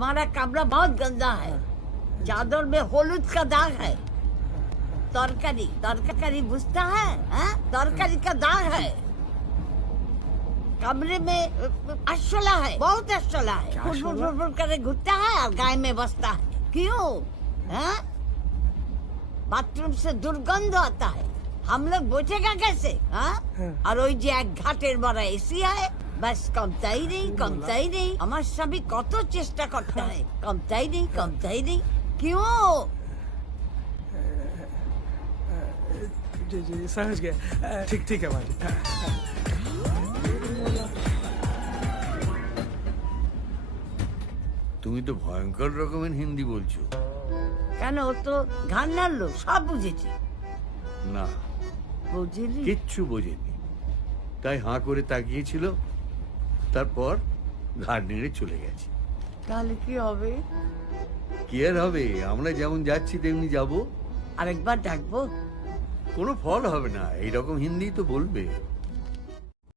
तुम्हारा कमरा बहुत गंदा है, चादर में हलूद का दाग है। तरकारी तरकारी बुझता है, तरकारी का दाग है। कमरे में अश्वला है, बहुत अश्वला है। फुट करे घुटता है और गाय में बसता है। क्यों? बाथरूम से दुर्गंध आता है, हम लोग बैठेगा कैसे? और ওই যে এক ঘাটের বড় এসি है, बस कमताई नहीं। हमारे सभी কত চেষ্টা करता है, कमताई नहीं। क्यों? जी समझ गया। ठीक है माँ जी। তুমি তো ভয়ঙ্কর রকমের হিন্দি বলছো। কেন? ও তো ঘাড় নাড়লো, সব বুঝেছে। না, বুঝিনি। কিচ্ছু বোঝেনি, তাই হাঁ করে তাকিয়েছিল, তারপর ঘাড় নেড়ে চলে গেছে। তাহলে কি হবে? কি আর হবে, আমরা যেমন যাচ্ছি তেমনি যাব। আরেকবার ডাকবো? কোনো ফল হবে না, এইরকম হিন্দি তো বলবে।